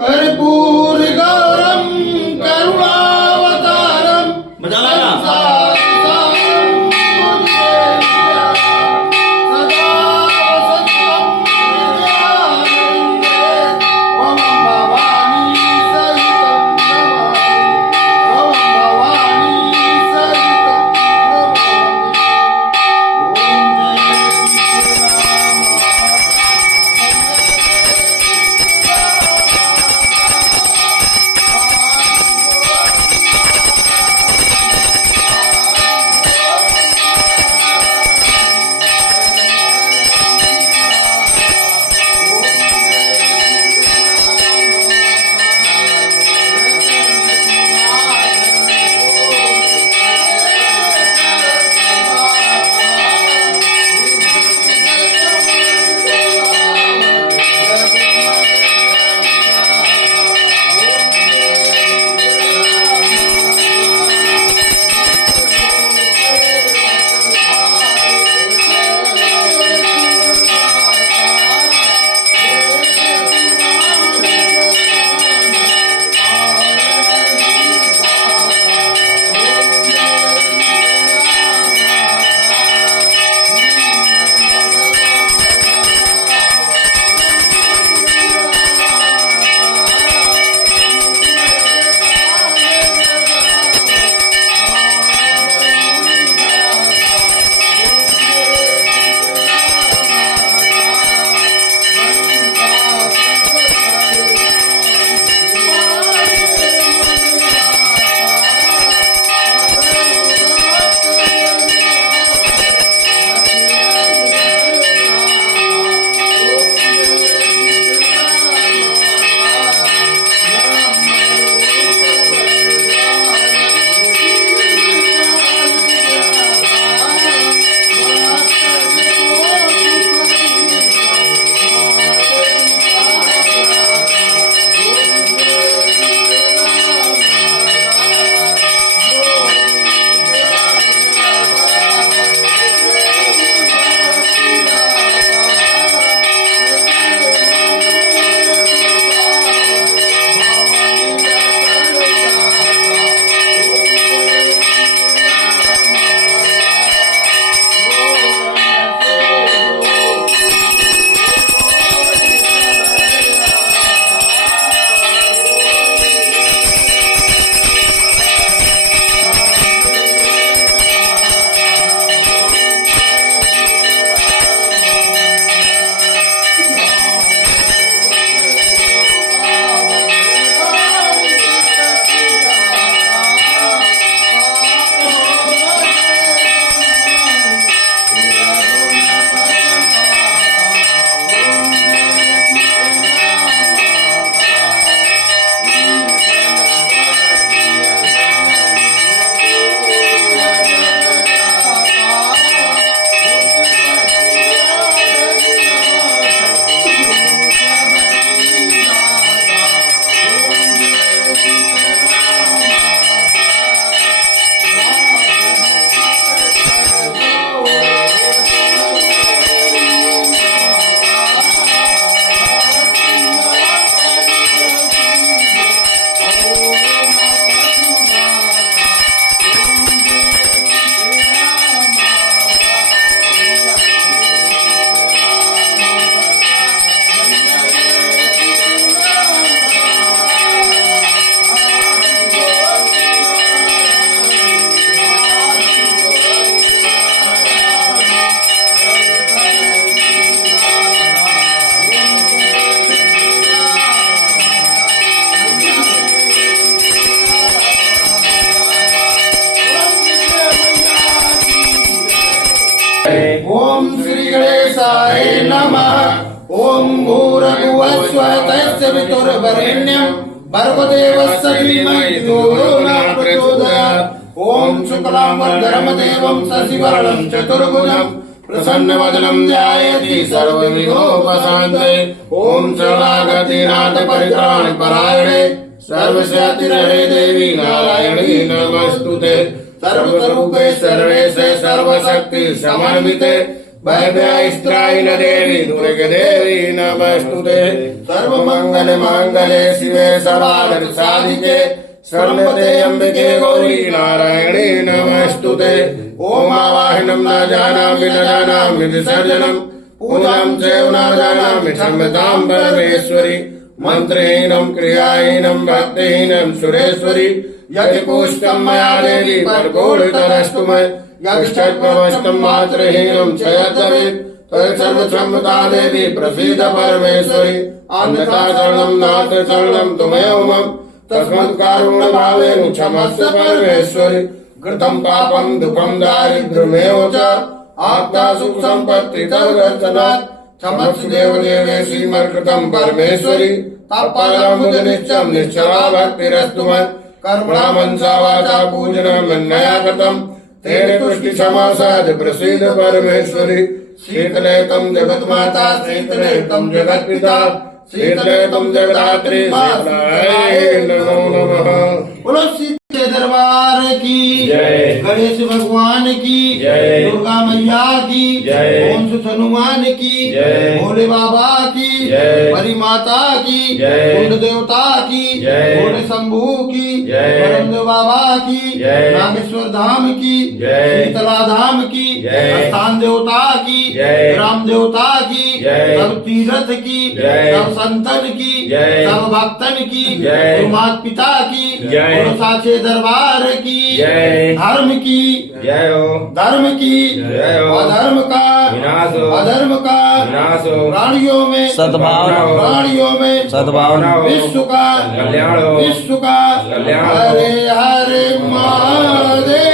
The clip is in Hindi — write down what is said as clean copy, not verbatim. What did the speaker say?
कर्पूर गौरम करुणावतारम ओम श्री गणेशाय नमः। ओम भूर्भुवस्वः वितुर्वरेण्यं भर्गो देवस्य धीमहि धियो यो न प्रचोदयात्। ओम शुक्लांबरधरं देवं शशिवर्णं चतुर्भुजं प्रसन्नवदनं ध्यायेति सर्वविघ्नोपशान्तये। ओम शरणागतिनाथ परित्राणपरायणे सर्वशक्तिरहे देवी नारायणी नमस्तुते। सर्वरूपे सर्वेशे सर्वशक्ति समन्विते भयभ्यस्त्राय देवी दुर्गे देवी नमस्तुते सर्वमंगल मांगल्ये शिवे सर्वार्थ साधिके शरण्ये अंबिके गौरी नारायणी नमस्तुते ओम आवाहनं न जानामि न जानामि विसर्जनं पूजां चैव न जानामि क्षम्यतां परमेश्वरि मन्त्रहीनं क्रियाहीनं भक्तिहीनं सुरेश्वरि यदि पुष्टं मया देवी परगोळितरस्तु मे यक्षत्वमस्तं मात्रहीनं च यद्भवेत् तत्सर्वक्षमता देवी प्रसीद परमेश्वरि अन्यथा नात्र शरणं त्वमेव मम तस्मत्कारुण्य भावेन क्षमस्व परमेश्वरि कृतं पापं दुःखं दारिद्र्यमेव च आप्ता सुख संपत्ति तव दर्शनात् क्षमस्व देव देवेशी मत्कृतं परमेश्वरि तत्परं नित्यं निश्चला भक्तिरस्तु मत् कर्मणा मनसा वाचा पूजनं मन्नया कृतं तेन तुष्टि क्षमा साध प्रसीद परमेश्वरि शीतले तं जगन्माता शीतले तं जगत्पिता शीतले तं जगदात्री शीतलाय नमो नमः। बोलो सीते दरबार की जय, गणेश भगवान की जय, दुर्गा मैया की जय, ओम सुत हनुमान की जय, भोले बाबा की जय, हरि माता की जय, कुंड देवता की जय, भोले शंभू की जय, परमदेव बाबा की जय, नागेश्वर धाम की जय, शीतला धाम की जय, स्थान देवता की जय, राम देवता की जय, सब तीर्थ की जय, सब संतन की जय, सब भक्तन की जय, माता पिता की जय, साचे दरबार की जय, धर्म की जय हो, धर्म की जय हो, अधर्म का विनाश हो, अधर्म का विनाश हो, प्राणियों में सद्भावना हो, प्राणियों में सद्भावना हो, विश्व का कल्याण हो, विश्व का कल्याण हो। हरे हरे महादेव।